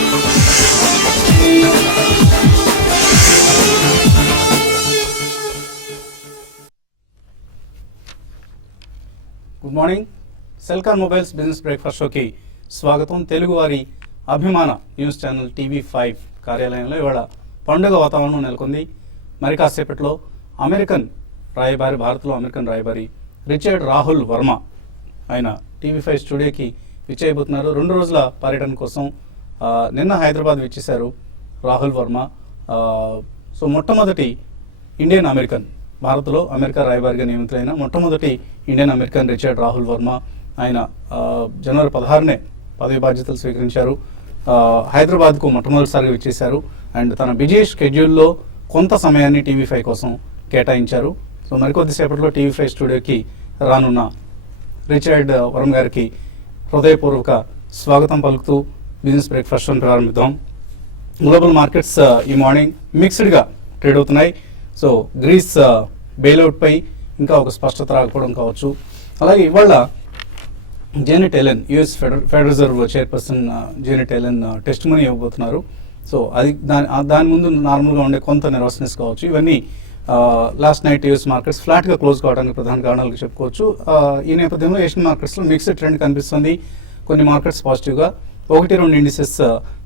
Good morning. Celkon mobiles business breakfast షోకి స్వాగతం. తెలుగువారి అభిమాన న్యూస్ ఛానల్ TV5 కార్యాలయంలో ఇవాళ పండుగ వాతావరణం నెలకొంది. మరి కాసేపట్లో అమెరికన్ రాయబారి, భారత్లో అమెరికన్ రాయబారి రిచర్డ్ రాహుల్ వర్మ ఆయన TV5 స్టూడియోకి విచ్చేయబోతున్నారు. 2 రోజుల పర్యటన కోసం నిన్న హైదరాబాద్ విచ్చేశారు రాహుల్ వర్మ. సో మొట్టమొదటి ఇండియన్ అమెరికన్, భారత్లో అమెరికా రాయబారిగా నియమితులైన మొట్టమొదటి Indian American Richard Rahul Varma. ఆయన జనవరి 16నే పదవి బాధ్యతలు స్వీకరించారు. హైదరాబాద్కు మొట్టమొదటిసారిగా విచ్చేశారు అండ్ తన బిజీ షెడ్యూల్లో కొంత సమయాన్ని TV5 కోసం కేటాయించారు. సో మరికొద్దిసేపట్లో TV5 స్టూడియోకి రానున్న రిచర్డ్ వర్మ గారికి హృదయపూర్వక స్వాగతం పలుకుతూ బిజినెస్ బ్రేక్ఫాస్ట్ ప్రారంభిద్దాం. గ్లోబల్ మార్కెట్స్ ఈ మార్నింగ్ మిక్స్డ్గా ట్రేడ్ అవుతున్నాయి. సో గ్రీస్ బెయిల్అవుట్పై ఇంకా ఒక స్పష్టత రాకపోవడం కావచ్చు. అలాగే ఇవాళ Janet Ellen, US federal reserve chairperson Janet Ellen test money ఇవ్వబోతున్నారు. సో అది దాని ముందు నార్మల్గా ఉండే కొంత నెర్వస్నెస్ కావచ్చు. ఇవన్నీ లాస్ట్ నైట్ యూఎస్ మార్కెట్స్ ఫ్లాట్గా క్లోజ్ కావడానికి ప్రధాన కారణాలు చెప్పుకోవచ్చు. ఈ నేపథ్యంలో ఏషియన్ మార్కెట్స్లో మిక్స్డ్ ట్రెండ్ కనిపిస్తుంది. కొన్ని మార్కెట్స్ పాజిటివ్గా, 1-2 ఇండిసెస్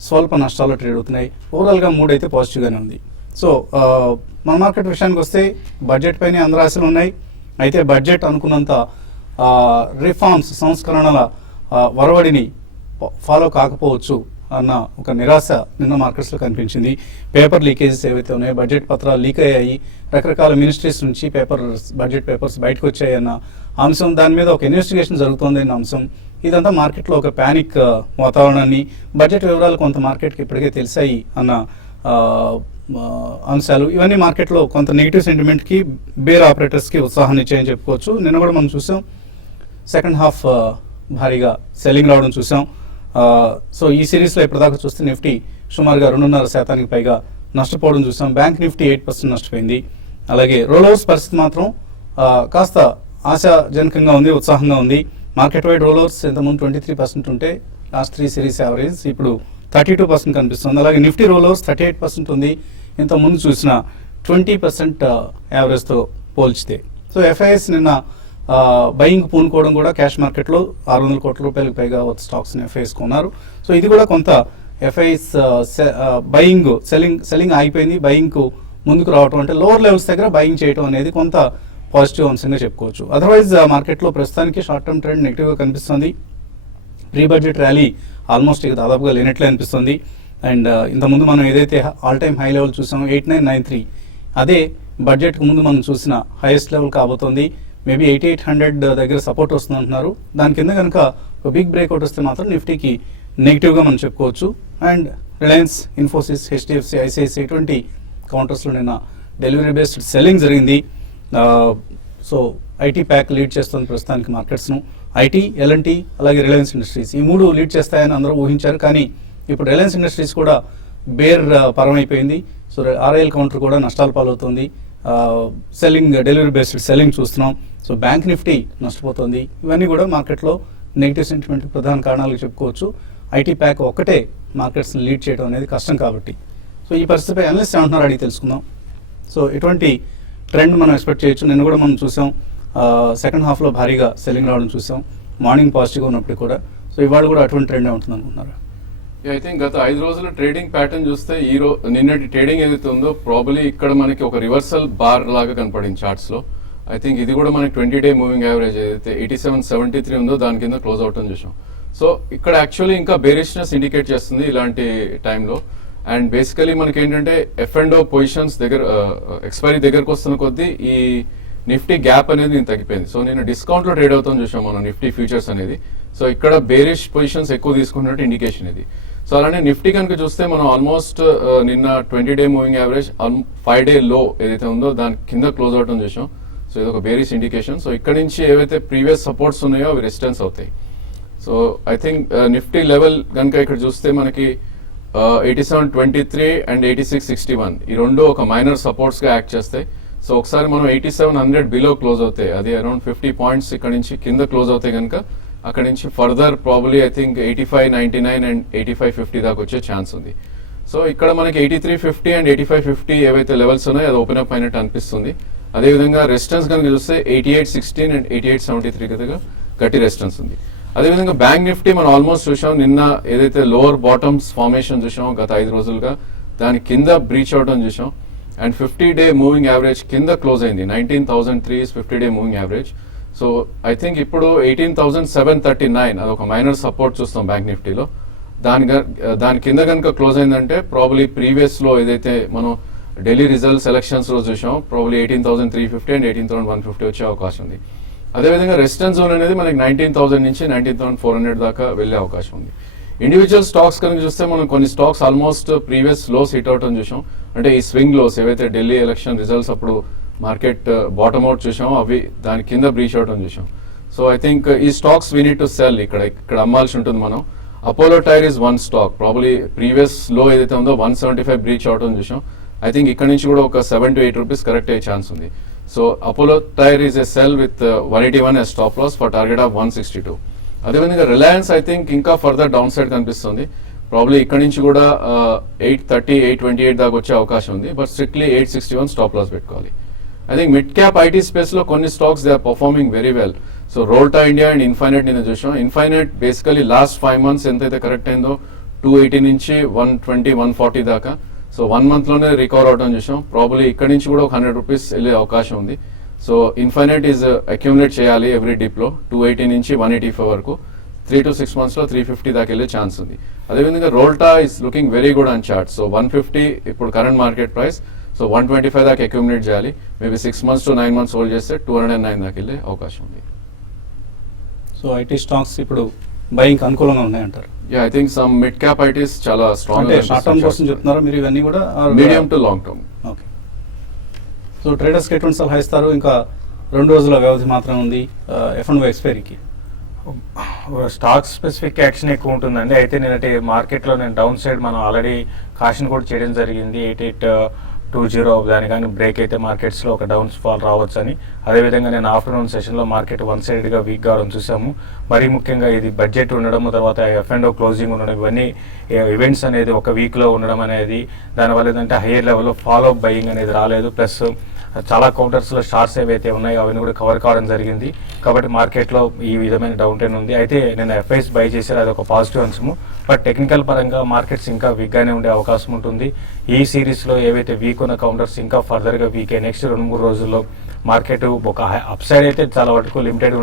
స్వల్ప నష్టాల్లో ట్రేడ్ అవుతున్నాయి. ఓవరాల్గా 3 అయితే పాజిటివ్గానే ఉంది. సో మన మార్కెట్ విషయానికి వస్తే బడ్జెట్ పైన అందరూ ఆశలు ఉన్నాయి. అయితే బడ్జెట్ అనుకున్నంత రిఫార్మ్స్, సంస్కరణల వరవడిని ఫాలో కాకపోవచ్చు అన్న ఒక నిరాశ నిన్న మార్కెట్స్లో కనిపించింది. పేపర్ లీకేజెస్ ఏవైతే ఉన్నాయో, బడ్జెట్ పత్రాలు లీక్ అయ్యాయి, రకరకాల మినిస్ట్రీస్ నుంచి బడ్జెట్ పేపర్స్ బయటకు వచ్చాయి అన్న అంశం, దాని మీద ఒక ఇన్వెస్టిగేషన్ జరుగుతోంది అన్న అంశం, ఇదంతా మార్కెట్లో ఒక ప్యానిక్ వాతావరణాన్ని, బడ్జెట్ వివరాలు కొంత మార్కెట్కి ఇప్పటికే తెలిసాయి అన్న అంశాలు, ఇవన్నీ మార్కెట్లో కొంత నెగిటివ్ సెంటిమెంట్కి, బేర్ ఆపరేటర్స్కి ఉత్సాహాన్ని ఇచ్చాయని చెప్పుకోవచ్చు. నిన్న కూడా మనం చూసాం సెకండ్ హాఫ్ భారీగా సెల్లింగ్ రావడం చూసాం. సో ఈ సిరీస్లో ఇప్పటిదాకా చూస్తే నిఫ్టీ సుమారుగా 2.5% పైగా నష్టపోవడం చూసాం. బ్యాంక్ నిఫ్టీ 8% నష్టపోయింది. అలాగే రోల్ఓవర్స్ పరిస్థితి మాత్రం కాస్త ఆశాజనకంగా ఉంది, ఉత్సాహంగా ఉంది. మార్కెట్ వైడ్ రోల్ఓవర్స్ ఇంతకుముందు 23% ఉంటే లాస్ట్ 3 సిరీస్ యావరేజ్ ఇప్పుడు 32% కనిపిస్తుంది. అలాగే నిఫ్టీ రోల్ఓవర్స్ 38% ఉంది, ఇంతకుముందు చూసిన 20% యావరేజ్తో పోల్చితే. సో ఎఫ్ఐఎస్ నిన్న బయింగ్ పూనుకోవడం కూడా క్యాష్ మార్కెట్లో 600 కోట్ల రూపాయలకు పైగా స్టాక్స్ని ఎఫ్ఐఎస్ కొన్నారు. సో ఇది కూడా కొంత ఎఫ్ఐఎస్ బయింగ్ సెల్లింగ్ ఆగిపోయింది. బయింగ్కు ముందుకు రావడం అంటే లోవర్ లెవెల్స్ దగ్గర బయింగ్ చేయడం అనేది కొంత పాజిటివ్ అంశంగా చెప్పుకోవచ్చు. అదర్వైజ్ మార్కెట్లో ప్రస్తుతానికి షార్ట్ టర్మ్ ట్రెండ్ నెగిటివ్గా కనిపిస్తుంది. ప్రీ బడ్జెట్ ర్యాలీ ఆల్మోస్ట్ ఇక దాదాపుగా లేనట్లే అనిపిస్తుంది. అండ్ ఇంతకుముందు మనం ఏదైతే ఆల్ టైమ్ హై లెవెల్ చూసామో 8993, అదే బడ్జెట్కి ముందు మనం చూసిన హైయెస్ట్ లెవెల్ కాబోతోంది. మేబీ 8800 దగ్గర సపోర్ట్ వస్తుంది అంటున్నారు. దాని కింద కనుక ఒక బిగ్ బ్రేక్అవుట్ వస్తే మాత్రం నిఫ్టీకి నెగిటివ్గా మనం చెప్పుకోవచ్చు. And Reliance, Infosys, HDFC, ICICI ఇటువంటి కౌంటర్స్లో నిన్న డెలివరీ బేస్డ్ సెల్లింగ్ జరిగింది. సో ఐటీ ప్యాక్ లీడ్ చేస్తుంది ప్రస్తుతానికి మార్కెట్స్ను. ఐటీ, L&T అలాగే రిలయన్స్ ఇండస్ట్రీస్, ఈ 3 లీడ్ చేస్తాయని అందరూ ఊహించారు. కానీ ఇప్పుడు రిలయన్స్ ఇండస్ట్రీస్ కూడా బేర్ పరమైపోయింది. సో RIL కౌంటర్ కూడా నష్టాల పాలవుతుంది. సెల్లింగ్, డెలివరీ బేస్డ్ సెల్లింగ్ చూస్తున్నాం. సో బ్యాంక్ నిఫ్టీ నష్టపోతుంది. ఇవన్నీ కూడా మార్కెట్లో నెగిటివ్ సెంటిమెంట్ ప్రధాన కారణాలు చెప్పుకోవచ్చు. ఐటీ ప్యాక్ ఒక్కటే మార్కెట్స్ని లీడ్ చేయడం అనేది కష్టం కాబట్టి. సో ఈ పరిస్థితిపై అనలిస్ట్ ఏమంటున్నారు అడిగి తెలుసుకుందాం. సో ఇటువంటి ట్రెండ్ మనం ఎక్స్పెక్ట్ చేయొచ్చు. నిన్న కూడా మనం చూసాం సెకండ్ హాఫ్లో భారీగా సెల్లింగ్ రావడం చూసాం, మార్నింగ్ పాజిటివ్గా ఉన్నప్పుడు కూడా. సో ఇవాళ కూడా అటువంటి ట్రెండ్ ఉంటుంది అనుకుంటున్నారు? ఐ థింక్ గత 5 రోజుల ట్రేడింగ్ ప్యాటర్న్ చూస్తే నిన్నటి ట్రేడింగ్ ఏదైతే ఉందో ప్రాబబ్లీ ఇక్కడ మనకి ఒక రివర్సల్ బార్ లాగా కనపడింది చార్ట్స్ లో. ఐ థింక్ ఇది కూడా మనకి 20-day మూవింగ్ యావరేజ్ ఏదైతే 8773 ఉందో దాని కింద క్లోజ్ అవటం చూసాం. సో ఇక్కడ యాక్చువల్లీ ఇంకా బేరిష్నెస్ ఇండికేట్ చేస్తుంది ఇలాంటి టైంలో. అండ్ బేసికలీ మనకి ఏంటంటే F&O పొజిషన్స్ దగ్గర ఎక్స్పైరీ దగ్గరకు వస్తున్న కొద్దీ ఈ నిఫ్టీ గ్యాప్ అనేది నేను తగ్గిపోయింది. సో నేను డిస్కౌంట్లో ట్రేడ్ అవుతాం చూసాం మనం నిఫ్టీ ఫ్యూచర్స్ అనేది. సో ఇక్కడ బేరిష్ పొజిషన్స్ ఎక్కువ తీసుకున్నట్టు ఇండికేషన్ ఇది. సో అలానే నిఫ్టీ కనుక చూస్తే మనం ఆల్మోస్ట్ నిన్న 20-day మూవింగ్ యావరేజ్ 5-day లో ఏదైతే ఉందో దాని కింద క్లోజ్ అవటం చూసాం. సో ఇది ఒక బేరిష్ ఇండికేషన్. సో ఇక్కడ నుంచి ఏవైతే ప్రీవియస్ సపోర్ట్స్ ఉన్నాయో అవి రెసిస్టెన్స్ అవుతాయి. So I think Nifty level కనుక ఇక్కడ చూస్తే మనకి 8723 అండ్ 8661 ఈ రెండు ఒక మైనర్ సపోర్ట్స్గా యాక్ట్ చేస్తాయి. సో ఒకసారి మనం 8700 బిలో క్లోజ్ అవుతాయి, అది అరౌండ్ 50 పాయింట్స్ ఇక్కడ నుంచి కింద క్లోజ్ అవుతాయి కనుక అక్కడ నుంచి further probably I think 85.99 and 85.50 దాకా వచ్చే ఛాన్స్ ఉంది. సో ఇక్కడ మనకి 83.50 అండ్ 85.50 ఏవైతే లెవెల్స్ ఉన్నాయో అది ఓపెన్ అప్ అయినట్టు అనిపిస్తుంది. అదేవిధంగా రెసిస్టెన్స్ కనుక చూస్తే 88.16 అండ్ 88.73 దగ్గర గట్టి రెసిస్టెన్స్ ఉంది. అదేవిధంగా బ్యాంక్ నిఫ్టీ మనం ఆల్మోస్ట్ చూసాం, నిన్న ఏదైతే లోవర్ బాటమ్స్ ఫార్మేషన్ చూసాం గత 5 రోజులుగా దాని కింద బ్రీచ్ అవడం చూసాం. అండ్ 50-day మూవింగ్ యావరేజ్ కింద క్లోజ్ అయింది. 19,003 is 50-day moving average. So I think ఇప్పుడు 18,739 అదొక మైనర్ సపోర్ట్ చూస్తాం బ్యాంక్ నిఫ్టీలో. దాని కింద కనుక క్లోజ్ అయిందంటే ప్రాబ్లీ ప్రీవియస్ లో ఏదైతే మనం ఢిల్లీ రిజల్ట్స్ ఎలక్షన్స్ రోజు చూసాం ప్రాబ్లీ 18,350 అండ్ 18,150 వచ్చే అవకాశం ఉంది. అదేవిధంగా రెసిస్టెన్స్ జోన్ అనేది మనకి 19,000 నుంచి 19,400 దాకా వెళ్ళే అవకాశం ఉంది. ఇండివిజువల్ స్టాక్స్ కనుక చూస్తే మనం కొన్ని stocks almost previous lows hit అవటం చూసాం. అంటే ఈ స్వింగ్ లోస్ ఏవైతే ఢిల్లీ ఎలక్షన్ రిజల్ట్స్ అప్పుడు మార్కెట్ బాటమ్ అవుట్ చూసాం, అవి దాని కింద బ్రీచ్ అవటం చూసాం. సో ఐ థింక్ ఈ stocks we need to sell. ఇక్కడ అమ్మాల్సి ఉంటుంది మనం. Apollo tyre is one stock, probably previous low ఏదైతే ఉందో 175 బ్రీచ్ అవటం చూసాం. ఐ థింక్ ఇక్కడ నుంచి కూడా ఒక 7 to 8 రూపీస్ కరెక్ట్ అయ్యే ఛాన్స్ ఉంది. So Apollo tyre is a sell with 181 as stop loss for target of 162. అదేవిధంగా రిలయన్స్ ఐ థింక్ ఇంకా ఫర్దర్ డౌన్ సైడ్ కనిపిస్తుంది. ప్రాబ్లీ ఇక్కడ నుంచి కూడా 830, 828 దాకా వచ్చే అవకాశం ఉంది. బట్ స్ట్రిక్ట్లీ 861 స్టాప్ లాస్ పెట్టుకోవాలి. I think mid cap IT space లో కొన్ని stocks they are performing very well. So Rolta India and Infinite నిన్న చూసాం. ఇన్ఫైనైట్ బేసికలీ లాస్ట్ 5 months ఎంతైతే కరెక్ట్ అయిందో 280 నుంచి 120, 140 దాకా. సో 1 month లోనే రికవర్ అవడం చూసాం. ప్రాబ్లీ ఇక్కడ నుంచి కూడా ఒక 100 రూపీస్ వెళ్ళే అవకాశం ఉంది. సో ఇన్ఫైనైట్ ఈజ్ అక్యూములేట్ చేయాలి ఎవ్రీ డిప్ లో 280 నుంచి 185 వరకు. 3 to 6 months లో 350 దాకా వెళ్ళే ఛాన్స్ ఉంది. అదేవిధంగా Rolta is looking very good on chart. So 150 ఇప్పుడు కరెంట్ మార్కెట్ ప్రైస్. సో 125 దాకా అక్యూములేట్ చేయాలి. Maybe 6 months to 9 months hold చేస్తే 209 దాకా వెళ్ళే అవకాశం ఉంది. సో ఐటీ స్టాక్స్ ఇప్పుడు బయింగ్ అనుకూలంగా ఉన్నాయంటారు. I think some mid cap ITs చాలా స్ట్రాంగ్. అంటే షార్ట్ టర్మ్ కోసం చెప్తున్నారా మీరు ఇవన్నీ కూడా? Medium to long term. Okay. So ట్రేడర్స్కి ఎటువంటి సలహా ఇస్తారు? ఇంకా 2 రోజుల వ్యవధి మాత్రం ఉంది F&O ఎక్స్పైరీకి. స్టాక్ స్పెసిఫిక్ యాక్షన్ ఎక్కువ ఉంటుందండి. అయితే నిన్నటి మార్కెట్లో నేను డౌన్ సైడ్ మనం ఆల్రెడీ కాషన్ కూడా చేయడం జరిగింది. 8820 దాని కానీ బ్రేక్ అయితే మార్కెట్స్లో ఒక డౌన్ ఫాల్ రావచ్చు అని. అదేవిధంగా నేను ఆఫ్టర్నూన్ సెషన్లో మార్కెట్ వన్ సైడ్గా వీక్ కావడం చూసాము. మరీ ముఖ్యంగా ఇది బడ్జెట్ ఉండడం, తర్వాత F&O క్లోజింగ్ ఉండడం, ఇవన్నీ ఈవెంట్స్ అనేది ఒక వీక్లో ఉండడం అనేది దానివల్ల ఏంటంటే హైయర్ లెవెల్లో ఫాలో అప్ బయింగ్ అనేది రాలేదు. ప్లస్ చాలా కౌంటర్స్లో షార్ట్స్ ఏవైతే ఉన్నాయో అవన్నీ కూడా కవర్ కావడం జరిగింది. కాబట్టి మార్కెట్లో ఈ విధమైన డౌన్ ట్రెండ్ ఉంది. అయితే నేను FIs బై చేశారు, అది ఒక పాజిటివ్ అంశము. బట్ టెక్నికల్ పరంగా మార్కెట్స్ ఇంకా వీక్గానే ఉండే అవకాశం ఉంటుంది. ఈ సిరీస్లో ఏవైతే వీక్ ఉన్న కౌంటర్స్ ఇంకా ఫర్దర్గా వీక్ అయ్యి నెక్స్ట్ 2-3 రోజుల్లో మార్కెట్ ఒక అప్ సైడ్ అయితే చాలా వరకు లిమిటెడ్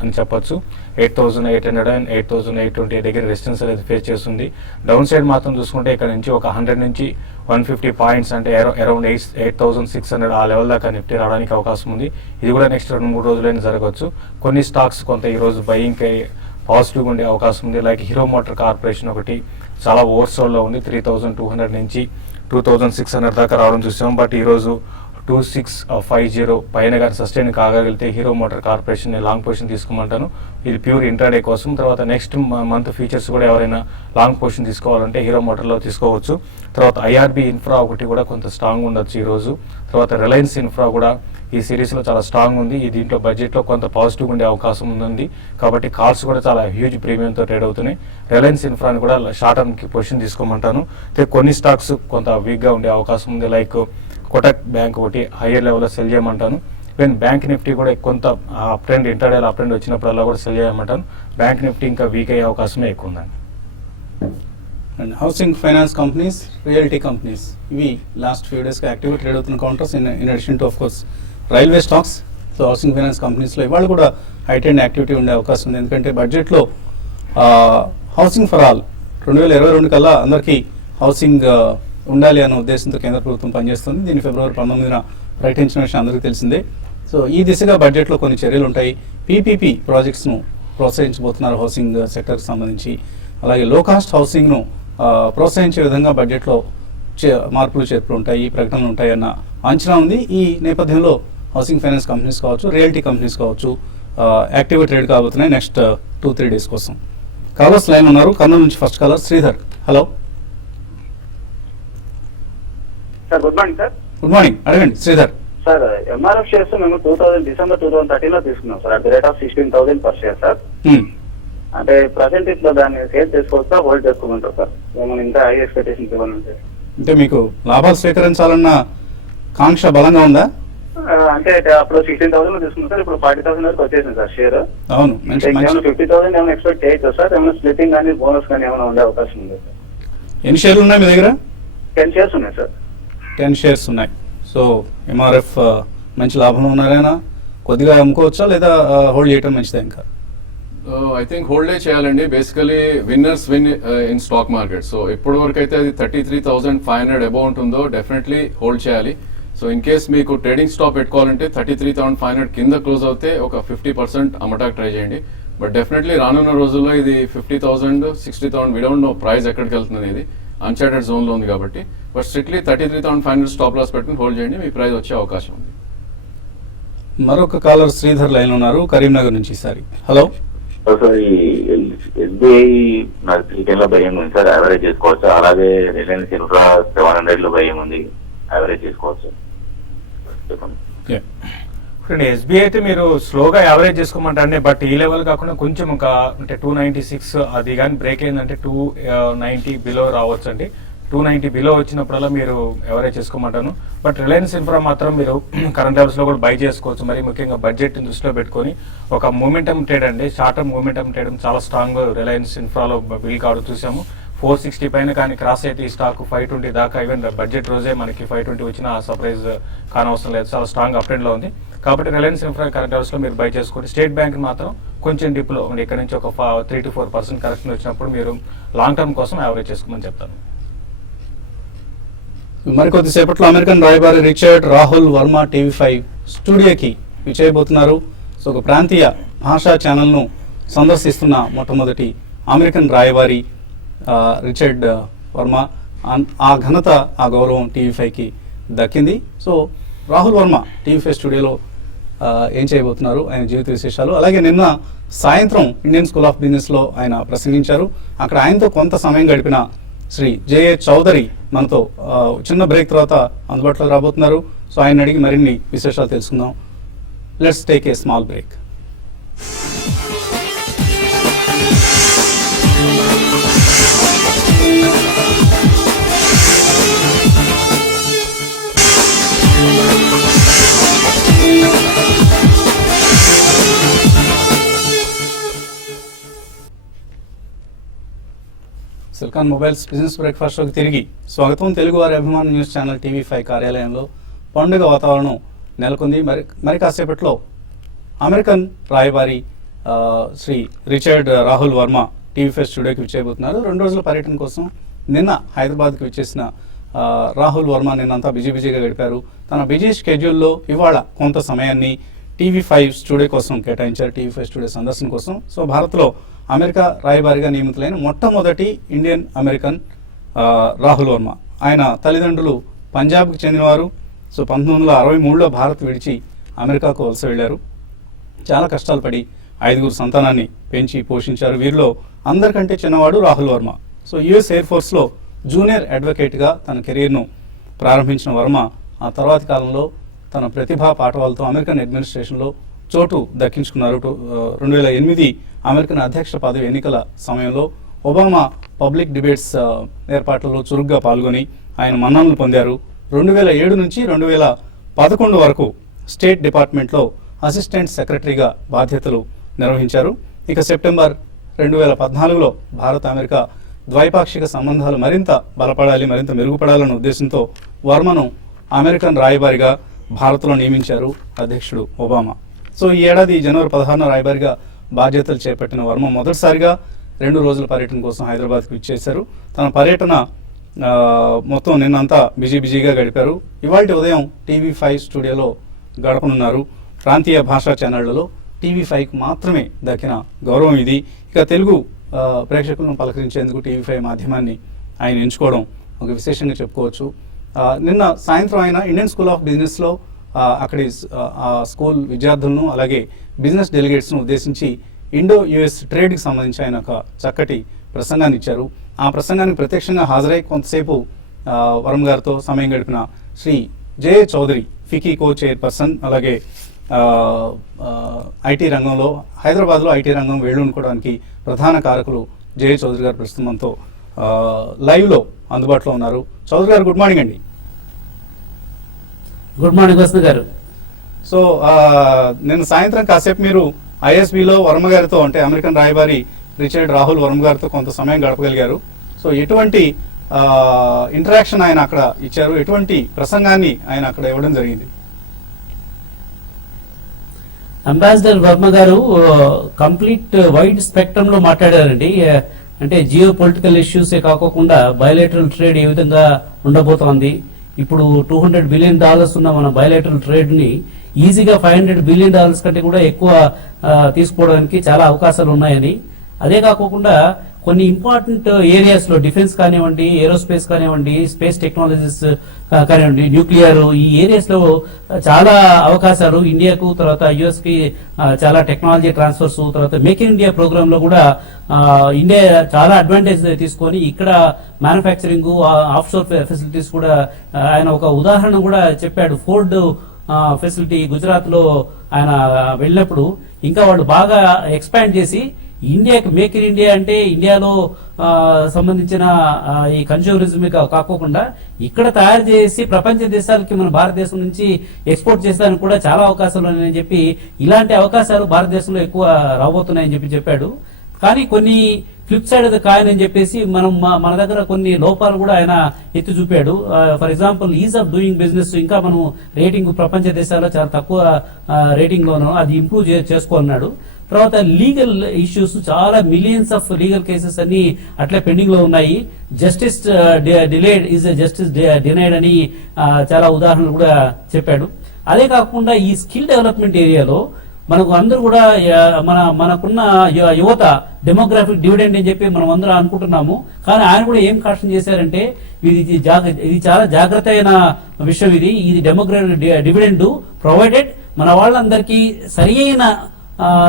అని చెప్పొచ్చు. 8,800 అండ్ 8,820 దగ్గర రెసిస్టెన్స్ అనేది ఫేస్ చేస్తుంది. డౌన్ సైడ్ మాత్రం చూసుకుంటే ఇక్కడ నుంచి ఒక 100 నుంచి 150 పాయింట్స్ అంటే అరౌండ్ 8,600 ఆ లెవెల్ దాకా నిఫ్టీ రావడానికి అవకాశం ఉంది. ఇది కూడా నెక్స్ట్ 2-3 రోజులైనా జరగవచ్చు. కొన్ని స్టాక్స్ కొంత ఈ రోజు బయింగ్కి పాజిటివ్గా ఉండే అవకాశం ఉంది. లైక్ హీరో మోటార్ కార్పొరేషన్ ఒకటి చాలా ఓవర్సోల్లో ఉంది. 3,200 నుంచి 2,600 దాకా రావడం చూసాం. బట్ ఈరోజు 2650 పైన కానీ సస్టైన్ కాగలిగితే Hero motor corporation long position తీసుకోమంటాను. ఇది ప్యూర్ ఇంట్రాడే కోసం. తర్వాత నెక్స్ట్ మంత్ ఫీచర్స్ కూడా ఎవరైనా లాంగ్ పొజిషన్ తీసుకోవాలంటే హీరో మోటార్లో తీసుకోవచ్చు. తర్వాత IRB ఇన్ఫ్రా ఒకటి కూడా కొంత స్ట్రాంగ్ ఉండొచ్చు ఈరోజు. తర్వాత రిలయన్స్ ఇన్ఫ్రా కూడా ఈ సిరీస్లో చాలా స్ట్రాంగ్ ఉంది. ఈ దీంట్లో బడ్జెట్లో కొంత పాజిటివ్ ఉండే అవకాశం ఉంది. కాబట్టి కాల్స్ కూడా చాలా హ్యూజ్ ప్రీమియంతో ట్రేడ్ అవుతున్నాయి. రిలయన్స్ ఇన్ఫ్రాని కూడా షార్ట్ టర్మ్కి పొజిషన్ తీసుకోమంటాను. అయితే కొన్ని స్టాక్స్ కొంత వీక్గా ఉండే అవకాశం ఉంది. లైక్ కోటక్ బ్యాంక్ ఒకటి హైయర్ లెవెల్లో సెల్ చేయమంటాను. ఈవెన్ బ్యాంక్ నిఫ్టీ కూడా కొంత up trend intraday up trend వచ్చినప్పుడల్లా కూడా సెల్ చేయమంటాను. బ్యాంక్ నిఫ్టీ ఇంకా వీక్ అయ్యే అవకాశమే ఎక్కువ ఉందండి. And housing finance companies, realty companies ఇవి లాస్ట్ ఫ్యూ డేస్గా యాక్టివ్గా ట్రేడ్ అవుతున్న counters. In addition to of course railway stocks. So housing finance కంపెనీస్లో ఇవాళ కూడా హైట్ అండ్ యాక్టివిటీ ఉండే అవకాశం ఉంది. ఎందుకంటే బడ్జెట్లో హౌసింగ్ ఫర్ ఆల్ 2022 కల్లా అందరికీ హౌసింగ్ ఉండాలి అనే ఉద్దేశంతో కేంద్ర ప్రభుత్వం పనిచేస్తుంది. దీన్ని ఫిబ్రవరి 19న ప్రకటించిన విషయం అందరికీ తెలిసిందే. సో ఈ దిశగా బడ్జెట్లో కొన్ని చర్యలు ఉంటాయి. PPP ప్రాజెక్ట్స్ను ప్రోత్సహించబోతున్నారు హౌసింగ్ సెక్టర్కి సంబంధించి. అలాగే లో కాస్ట్ హౌసింగ్ను ప్రోత్సహించే విధంగా బడ్జెట్లో మార్పులు చేర్పులు ఉంటాయి, ప్రకటనలు ఉంటాయి అన్న అంచనా ఉంది. ఈ నేపథ్యంలో హౌసింగ్ ఫైనాన్స్ కంపెనీస్ కావచ్చు, రియల్టీ కంపెనీస్ కావచ్చు యాక్టివ్ ట్రేడ్ కాబోతున్నాయి నెక్స్ట్ 2-3 డేస్ కోసం. కాలర్స్ లైన్ ఉన్నారు. కర్నూలు నుంచి first caller Sridhar. Hello sir, good morning sir. Good morning, అడగండి శ్రీధర్. సార్, MRF షేర్స్ మేము December 2013 లో తీసుకున్నాం sir. At the rate of 16,000 per share sir. అంటే ప్రజెంట్ ఇప్పుడు దాన్ని సేల్ చేసుకోవచ్చా, హోల్డ్ చేసుకోమంటారు సార్? ఏమైనా ఇంకా హై ఎక్స్పెక్టేషన్స్ ఏమైనా ఉంటాయి? అంటే మీకు లాభాలు స్వీకరించాలన్న కాంక్ష బలంగా ఉందా? అంటే అప్పుడు 16,000 తీసుకున్నాం సార్, ఇప్పుడు 40,000 వరకు వచ్చేసింది సార్ షేర్. అవును, మంచి ఏమైనా మంచి 50,000 ఏమైనా ఎక్స్పెక్ట్ చేయొచ్చా సార్? ఏమైనా స్ప్లిట్టింగ్ కానీ బోనస్ కానీ ఏమైనా ఉండే అవకాశం ఉంది సార్? ఎన్ని షేర్లు ఉన్నాయి మీ దగ్గర? 10 షేర్స్ ఉన్నాయి సార్. 10 షేర్స్ ఉన్నాయి. సో ఎంఆర్ఎఫ్ మంచి లాభంలో ఉన్నారైనా కొద్దిగా అమ్ముకోవచ్చా లేదా హోల్డ్ చేయడం మంచిదే? ఇంకా ఐ థింక్ హోల్డే చేయాలండి. Basically winners win in stock market. So ఇప్పటి వరకు అయితే అది 33,500 అబౌవ్ ఉంటుందో డెఫినెట్లీ హోల్డ్ చేయాలి. సో ఇన్ కేస్ మీకు ట్రేడింగ్ స్టాప్ పెట్టుకోవాలంటే 33,500 కింద క్లోజ్ అవుతే ఒక 50% అమ్మటానికి ట్రై చేయండి. బట్ డెఫినెట్లీ రానున్న రోజుల్లో ఇది 50,000, 60,000 వి డోంట్ నో ప్రైస్ ఎక్కడికి వెళ్తుంది, ఇది అన్చార్టెడ్ జోన్లో ఉంది కాబట్టి. బట్ స్ట్రిక్ట్లీ 33,500 స్టాప్ లాస్ పెట్టుకుని హోల్డ్ చేయండి, మీ ప్రైస్ వచ్చే అవకాశం ఉంది. మరొక కాలర్ శ్రీధర్ లైన్ ఉన్నారు కరీంనగర్ నుంచి. ఈసారి హలో సార్, ఈ ఎస్బీఐ నాకు 310 లో భయం ఉంది సార్, యావరేజ్ చేసుకోవచ్చు. అలాగే రిలయన్స్ ఇన్ఫ్రా 700 లో భయం ఉంది, యావరేజ్ చేసుకోవచ్చు. చెప్పండి. ఎస్బీఐ అయితే మీరు స్లోగా యావరేజ్ చేసుకోమంటారండి. బట్ ఈ లెవెల్ కాకుండా కొంచెం ఒక అంటే 296 అది కానీ బ్రేక్ అయిందంటే 290 బిలో రావచ్చు అండి. 290 బిలో వచ్చినప్పుడల్లా మీరు ఎవరేజ్ చేసుకోమంటాను. బట్ రిలయన్స్ ఇన్ఫ్రా మాత్రం మీరు కరెంట్ లెవెల్స్ లో కూడా బై చేసుకోవచ్చు. మరి ముఖ్యంగా బడ్జెట్ దృష్టిలో పెట్టుకొని ఒక మూమెంటం ట్రేడ్ అండి, షార్ట్ టర్మ్ మూమెంటం ట్రేడ్ చాలా స్ట్రాంగ్ రిలయన్స్ ఇన్ఫ్రాలో బిల్ కావడం చూసాము. 460 పైన కానీ క్రాస్ అయితే ఈ స్టాక్ 520 దాకా, ఈవెన్ బడ్జెట్ రోజే మనకి 520 వచ్చిన సర్ప్రైజ్ కానవసరం లేదు, చాలా స్ట్రాంగ్ అప్ ట్రెండ్ లో ఉంది. కాబట్టి రిలయన్స్ ఇన్ఫ్రా కరెంట్ లెవెల్స్ లో మీరు బై చేసుకోండి. స్టేట్ బ్యాంక్ మాత్రం కొంచెం డిప్ లో ఇక్కడ నుంచి ఒక 3 to 4% కరెక్షన్ వచ్చినప్పుడు మీరు లాంగ్ టర్మ్ కోసం యావరేజ్ చేసుకోమని చెప్తాను. మరికొద్దిసేపట్లో అమెరికన్ రాయబారి రిచర్డ్ రాహుల్ వర్మ టీవీ5 స్టూడియోకి విచ్చేయబోతున్నారు. సో ఒక ప్రాంతీయ భాషా ఛానల్ను సందర్శిస్తున్న మొట్టమొదటి అమెరికన్ రాయబారి రిచర్డ్ వర్మ. ఆ ఘనత, ఆ గౌరవం టీవీ5కి దక్కింది. సో రాహుల్ వర్మ టీవీ5 స్టూడియోలో ఏం చేయబోతున్నారు, ఆయన జీవిత విశేషాలు, అలాగే నిన్న సాయంత్రం ఇండియన్ స్కూల్ ఆఫ్ బిజినెస్లో ఆయన ప్రసంగించారు. అక్కడ ఆయనతో కొంత సమయం గడిపిన శ్రీ జేఏ చౌదరి మనతో చిన్న బ్రేక్ తర్వాత అందుబాటులో రాబోతున్నారు. సో ఆయన అడిగి మరిన్ని విశేషాలు తెలుసుకుందాం. Let's take a small break. Celkon mobiles business బ్రేక్ఫాస్ట్లోకి తిరిగి స్వాగతం. తెలుగు వారి అభిమాన న్యూస్ ఛానల్ టీవీ5 కార్యాలయంలో పండుగ వాతావరణం నెలకొంది. మరి కాసేపట్లో అమెరికన్ రాయబారి శ్రీ రిచర్డ్ రాహుల్ వర్మ టీవీ5 స్టూడియోకి విచ్చేయబోతున్నారు. 2 రోజుల పర్యటన కోసం నిన్న హైదరాబాద్కి విచ్చేసిన రాహుల్ వర్మ నిన్నంతా బిజీగా గడిపారు. తన బిజీ షెడ్యూల్లో ఇవాళ కొంత సమయాన్ని టీవీ5 స్టూడియో కోసం కేటాయించారు, టీవీ5 స్టూడియో సందర్శన కోసం. సో భారత్లో అమెరికా రాయబారిగా నియమితులైన మొట్టమొదటి ఇండియన్ అమెరికన్ రాహుల్ వర్మ. ఆయన తల్లిదండ్రులు పంజాబ్కి చెందినవారు. సో 1963లో భారత్ విడిచి అమెరికాకు వలస వెళ్ళారు. చాలా కష్టాలు పడి 5 సంతానాన్ని పెంచి పోషించారు. వీరిలో అందరికంటే చిన్నవాడు Rahul Varma. So US air ఫోర్స్లో జూనియర్ అడ్వకేట్గా తన కెరీర్ను ప్రారంభించిన వర్మ ఆ తర్వాతి కాలంలో తన ప్రతిభా పాఠవాలతో అమెరికన్ అడ్మినిస్ట్రేషన్లో చోటు దక్కించుకున్నారు. 2008 అమెరికన్ అధ్యక్ష పదవి ఎన్నికల సమయంలో ఒబామా పబ్లిక్ డిబేట్స్ ఏర్పాట్లలో చురుగ్గా పాల్గొని ఆయన మన్ననలు పొందారు. 2007 నుంచి 2011 వరకు స్టేట్ డిపార్ట్మెంట్లో అసిస్టెంట్ సెక్రటరీగా బాధ్యతలు నిర్వహించారు. ఇక సెప్టెంబర్ 2014లో భారత్ అమెరికా ద్వైపాక్షిక సంబంధాలు మరింత బలపడాలి, మరింత మెరుగుపడాలన్న ఉద్దేశంతో వర్మను అమెరికన్ రాయబారిగా భారత్లో నియమించారు అధ్యక్షుడు ఒబామా. సో ఈ ఏడాది జనవరి 16న రాయబారిగా బాధ్యతలు చేపట్టిన వర్మ మొదటిసారిగా 2 రోజుల పర్యటన కోసం హైదరాబాద్కు విచ్చేశారు. తన పర్యటన మొత్తం నిన్నంతా బిజీగా గడిపారు. ఇవాళ ఉదయం టీవీ5 స్టూడియోలో గడపనున్నారు. ప్రాంతీయ భాషా ఛానళ్లలో టీవీ5కు మాత్రమే దక్కిన గౌరవం ఇది. ఇక తెలుగు ప్రేక్షకులను పలకరించేందుకు టీవీ5 మాధ్యమాన్ని ఆయన ఎంచుకోవడం ఒక విశేషంగా చెప్పుకోవచ్చు. నిన్న సాయంత్రం ఆయన ఇండియన్ స్కూల్ ఆఫ్ బిజినెస్లో అక్కడి స్కూల్ విద్యార్థులను అలాగే బిజినెస్ డెలిగేట్స్ను ఉద్దేశించి ఇండో యుఎస్ ట్రేడ్కి సంబంధించి ఆయన ఒక చక్కటి ప్రసంగాన్ని ఇచ్చారు. ఆ ప్రసంగానికి ప్రత్యక్షంగా హాజరై కొంతసేపు వరం గారితో సమయం గడిపిన Shri J A Chaudhary, FICCI co chairperson, అలాగే ఐటీ రంగంలో హైదరాబాద్లో ఐటీ రంగం వేళ్ళూనుకోవడానికి ప్రధాన కారకులు జయ చౌదరి గారు ప్రస్తుతం మనతో లైవ్లో అందుబాటులో ఉన్నారు. చౌదరి గారు గుడ్ మార్నింగ్ అండి. గుడ్ మార్నింగ్ వసంత్ గారు. సో నిన్న సాయంత్రం కాసేపు మీరు ఐఎస్బిలో వర్మ గారితో, అంటే అమెరికన్ రాయబారి రిచర్డ్ రాహుల్ వర్మ గారితో కొంత సమయం గడపగలిగారు. సో ఎటువంటి ఇంటరాక్షన్ ఆయన అక్కడ ఇచ్చారు, ఎటువంటి ప్రసంగాన్ని ఆయన అక్కడ ఇవ్వడం జరిగింది? అంబాసిడర్ వర్మ గారు కంప్లీట్ వైడ్ స్పెక్ట్రమ్ లో మాట్లాడారండి. అంటే జియో పొలిటికల్ ఇష్యూసే కాకుండా బయోలేటరల్ ట్రేడ్ ఏ విధంగా ఉండబోతోంది, ఇప్పుడు $200 బిలియన్ ఉన్న మన బయోలేటరల్ ట్రేడ్ ని ఈజీగా $500 బిలియన్ కంటే కూడా ఎక్కువ తీసుకోవడానికి చాలా అవకాశాలు ఉన్నాయని, అదే కాకుండా కొన్ని ఇంపార్టెంట్ ఏరియాస్ లో డిఫెన్స్ కానివ్వండి, ఏరోస్పేస్ కానివ్వండి, స్పేస్ టెక్నాలజీస్ కానివ్వండి, న్యూక్లియర్, ఈ ఏరియాస్ లో చాలా అవకాశాలు ఇండియాకు, తర్వాత యుఎస్ కి చాలా టెక్నాలజీ ట్రాన్స్ఫర్స్, తర్వాత మేక్ ఇన్ ఇండియా ప్రోగ్రామ్ లో కూడా ఇండియా చాలా అడ్వాంటేజ్ తీసుకొని ఇక్కడ మ్యానుఫ్యాక్చరింగ్, ఆఫ్ షోర్ ఫెసిలిటీస్ కూడా ఆయన ఒక ఉదాహరణ కూడా చెప్పాడు. ఫోర్డ్ ఫెసిలిటీ గుజరాత్ లో ఆయన వెళ్ళినప్పుడు ఇంకా వాళ్ళు బాగా ఎక్స్పాండ్ చేసి ఇండియాకి మేక్ ఇన్ ఇండియా అంటే ఇండియాలో సంబంధించిన ఈ కన్స్యూమరిజం కాకోకుండా ఇక్కడ తయారు చేసి ప్రపంచ దేశాలకి మన భారతదేశం నుంచి ఎక్స్పోర్ట్ చేసేదానికి కూడా చాలా అవకాశాలు ఉన్నాయని చెప్పి, ఇలాంటి అవకాశాలు భారతదేశంలో ఎక్కువ రాబోతున్నాయని చెప్పాడు. కానీ కొన్ని ఫ్లిప్ సైడ్ అది కాయని చెప్పేసి మన దగ్గర కొన్ని లోపాలు కూడా ఆయన ఎత్తి చూపాడు. For example ease of doing business ఇంకా మనం రేటింగ్ ప్రపంచ దేశాల్లో చాలా తక్కువ రేటింగ్ లోను, అది ఇంప్రూవ్ చేసుకోన్నాడు. తర్వాత లీగల్ ఇష్యూస్, చాలా మిలియన్స్ ఆఫ్ లీగల్ కేసెస్ అన్ని అట్లే పెండింగ్ లో ఉన్నాయి. Justice delayed is justice denied అని చాలా ఉదాహరణలు కూడా చెప్పాడు. అదే కాకుండా ఈ స్కిల్ డెవలప్మెంట్ ఏరియాలో మనకు అందరూ కూడా మనకున్న యువత డెమోగ్రాఫిక్ డివిడెండ్ అని చెప్పి మనం అందరూ అనుకుంటున్నాము. కానీ ఆయన కూడా ఏం కాషన్ చేశారంటే ఇది చాలా జాగ్రత్త అయిన విషయం. ఇది డెమోగ్రాఫిక్ డివిడెండ్ ప్రొవైడెడ్ మన వాళ్ళందరికీ సరి అయిన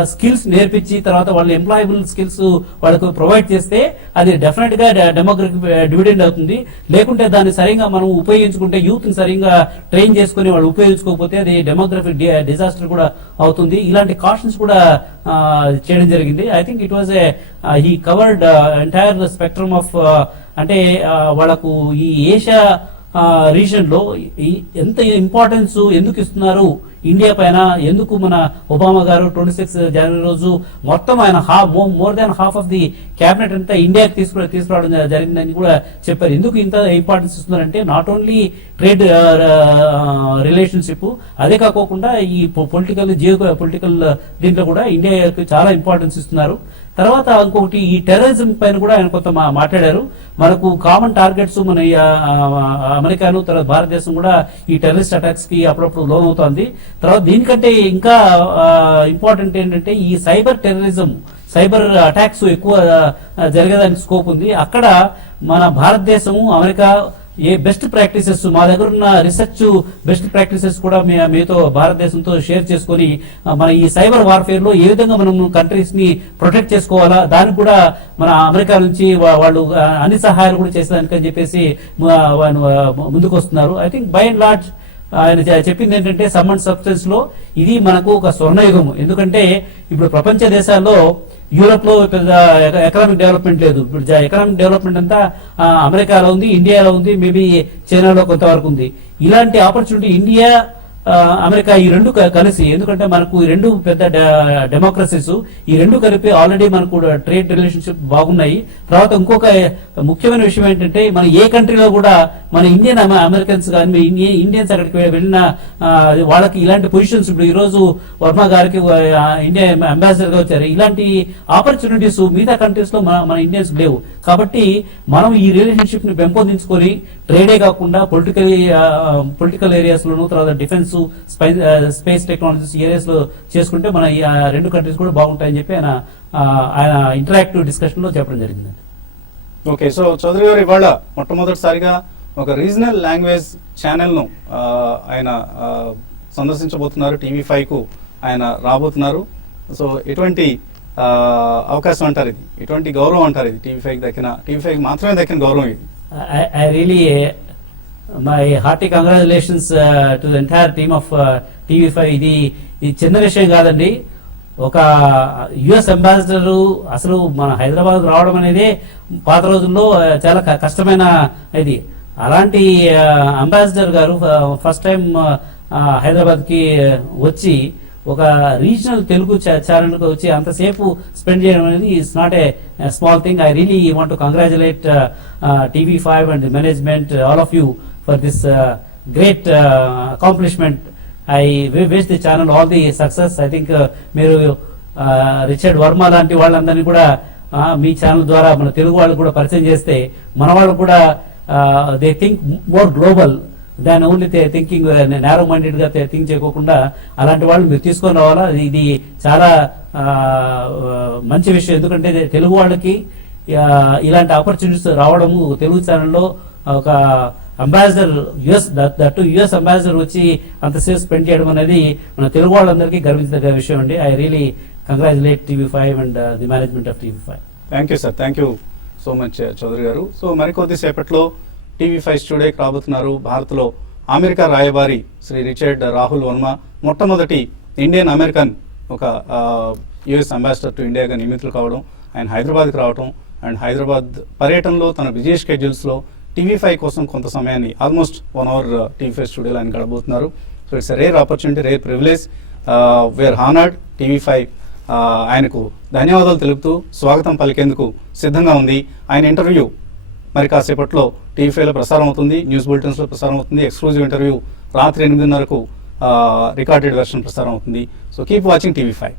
స్కిల్స్ నేర్పించి తర్వాత వాళ్ళ ఎంప్లాయబుల్ స్కిల్స్ వాళ్ళకు ప్రొవైడ్ చేస్తే అది డెఫినెట్ గా డెమోగ్రఫిక్ డివిడెండ్ అవుతుంది. లేకుంటే దాన్ని సరిగా మనం ఉపయోగించుకుంటే, యూత్ ని సరిగా ట్రైన్ చేసుకుని వాళ్ళు ఉపయోగించుకోకపోతే అది డెమోగ్రఫిక్ డిజాస్టర్ కూడా అవుతుంది. ఇలాంటి కాషన్స్ కూడా చేయడం జరిగింది. I think it was he covered entire spectrum of, అంటే వాళ్ళకు ఈ ఏషియా రీజన్ లో ఎంత ఇంపార్టెన్స్ ఎందుకు ఇస్తున్నారు ఇండియా పైన, ఎందుకు మన ఒబామా గారు 26 జనవరి రోజు మొత్తం ఆయన more than half of the cabinet అంతా ఇండియాకి తీసుకురావడం జరిగిందని కూడా చెప్పారు. ఎందుకు ఇంత ఇంపార్టెన్స్ ఇస్తున్నారంటే నాట్ ఓన్లీ ట్రేడ్ రిలేషన్షిప్, అదే కాకుండా ఈ జియో పొలిటికల్ దీంట్లో కూడా ఇండియాకి చాలా ఇంపార్టెన్స్ ఇస్తున్నారు. తర్వాత ఇంకొకటి ఈ టెర్రరిజం పైన కూడా ఆయన కొంత మాట్లాడారు. మనకు కామన్ టార్గెట్స్ మన అమెరికాను, తర్వాత భారతదేశం కూడా ఈ టెర్రరిస్ట్ అటాక్స్ కి అప్పుడప్పుడు లోన్ అవుతోంది. తర్వాత దీనికంటే ఇంకా ఇంపార్టెంట్ ఏంటంటే ఈ సైబర్ టెర్రరిజం, సైబర్ అటాక్స్ ఎక్కువ జరిగేదానికి స్కోప్ ఉంది. అక్కడ మన భారతదేశము, అమెరికా ఏ బెస్ట్ ప్రాక్టీసెస్, మా దగ్గర ఉన్న రీసెర్చ్ బెస్ట్ ప్రాక్టీసెస్ కూడా మీతో భారతదేశంతో షేర్ చేసుకొని మన ఈ సైబర్ వార్ఫేర్ లో ఏ విధంగా మనం కంట్రీస్ ని ప్రొటెక్ట్ చేసుకోవాలా, దానికి కూడా మన అమెరికా నుంచి వాళ్ళు అన్ని సహాయాలు కూడా చేసేదానికి అని చెప్పేసి ముందుకు వస్తున్నారు. I think by and large ఆయన చెప్పింది ఏంటంటే సమ్ అండ్ సబ్స్టెన్స్ లో ఇది మనకు ఒక స్వర్ణయుగము. ఎందుకంటే ఇప్పుడు ప్రపంచ దేశాల్లో యూరోప్ లో పెద్ద ఎకనామిక్ డెవలప్మెంట్ లేదు. ఇప్పుడు ఎకనామిక్ డెవలప్మెంట్ అంతా అమెరికాలో ఉంది, ఇండియాలో ఉంది, మేబీ చైనాలో కొంతవరకు ఉంది. ఇలాంటి ఆపర్చునిటీ ఇండియా, అమెరికా ఈ రెండు కలిసి, ఎందుకంటే మనకు ఈ రెండు పెద్ద డెమోక్రసీస్, ఈ రెండు కలిపి ఆల్రెడీ మనకు ట్రేడ్ రిలేషన్షిప్ బాగున్నాయి. తర్వాత ఇంకొక ముఖ్యమైన విషయం ఏంటంటే మన ఏ కంట్రీలో కూడా మన ఇండియన్ అమెరికన్స్ కానీ ఇండియన్స్ అక్కడికి వెళ్ళిన వాళ్ళకి ఇలాంటి పొజిషన్స్, ఇప్పుడు ఈ రోజు వర్మ గారికి ఇండియా అంబాసిడర్ గా వచ్చారు, ఇలాంటి ఆపర్చునిటీస్ మిగతా కంట్రీస్ లో మన ఇండియన్స్ లేవు. కాబట్టి మనం ఈ రిలేషన్షిప్ ని పెంపొందించుకొని ట్రేడే కాకుండా పొలిటికల్ ఏరియాస్ లోను, తర్వాత డిఫెన్స్, స్పేస్ టెక్నాలజీస్ ఏరియాస్ లో చేసుకుంటే మన ఈ రెండు కంట్రీస్ కూడా బాగుంటాయని చెప్పి ఆయన ఇంటరాక్టివ్ డిస్కషన్ లో చెప్పడం జరిగింది. ఓకే, సో చౌదరి గారు ఇవాళ మొట్టమొదటిసారిగా ఒక రీజనల్ లాంగ్వేజ్ ఛానల్ను ఆయన సందర్శించబోతున్నారు. TV5 కు ఆయన రాబోతున్నారు. సో ఎటువంటి అవకాశం అంటారు ఇది, ఎటువంటి గౌరవం అంటారు ఇది? TV5 మాత్రమే దక్కిన గౌరవం ఇది. I really my hearty congratulations to the entire team of TV5. ఇది చిన్న విషయం కాదండి. ఒక యుఎస్ అంబాసిడర్ అసలు మన హైదరాబాద్ రావడం అనేది పాత రోజుల్లో చాలా కష్టమైన ఇది. అలాంటి అంబాసిడర్ గారు ఫస్ట్ టైం హైదరాబాద్కి వచ్చి ఒక రీజనల్ తెలుగు ఛానల్కి వచ్చి అంతసేపు స్పెండ్ చేయడం అనేది it's not a small thing. I really want to congratulate TV5 and management, all of you, for this great accomplishment. I wish the channel all the success. I think మీరు Richard Varma లాంటి వాళ్ళందరినీ కూడా మీ channel ద్వారా మన తెలుగు వాళ్ళు కూడా పరిచయం చేస్తే మన వాళ్ళు కూడా దే థింక్ మోర్ గ్లోబల్ దాని ఓన్లీ థింకింగ్ నేరో మైండెడ్ గా థింక్ చేయకోకుండా అలాంటి వాళ్ళు మీరు తీసుకొని రావాలా. ఇది చాలా మంచి విషయం. ఎందుకంటే తెలుగు వాళ్ళకి ఇలాంటి ఆపర్చునిటీస్ రావడము, తెలుగు ఛానల్లో ఒక అంబాసిడర్ యుఎస్ అంబాసిడర్ వచ్చి అంతసేపు స్పెండ్ చేయడం అనేది మన తెలుగు వాళ్ళందరికీ గర్వించదగ్గ విషయం అండి. I really congratulate TV5 and the management of TV5. Thank you sir, thank you so much Chowdary garu. So మరికొద్దిసేపట్లో TV5 స్టూడియోకి రాబోతున్నారు భారత్లో అమెరికా రాయబారి శ్రీ రిచర్డ్ రాహుల్ వర్మ, మొట్టమొదటి ఇండియన్ అమెరికన్ ఒక యుఎస్ అంబాసిడర్ టు ఇండియాగా నియమితులు కావడం, ఆయన హైదరాబాద్కి రావడం అండ్ హైదరాబాద్ పర్యటనలో తన బిజీ స్కెడ్యూల్స్లో TV5 కోసం కొంత సమయాన్ని ఆల్మోస్ట్ 1 hour TV5 స్టూడియోలో ఆయన గడబోతున్నారు. So it's rare opportunity, rare privilege. We're honoured. TV5 ఆయనకు ధన్యవాదాలు తెలుపుతూ స్వాగతం పలికేందుకు సిద్ధంగా ఉంది. ఆయన ఇంటర్వ్యూ మరి కాసేపట్లో TV5లో ప్రసారం అవుతుంది, న్యూస్ బులెటిన్స్లో ప్రసారం అవుతుంది. ఎక్స్క్లూజివ్ ఇంటర్వ్యూ రాత్రి 8:30కు రికార్డెడ్ వెర్షన్ ప్రసారం అవుతుంది. So keep watching TV5.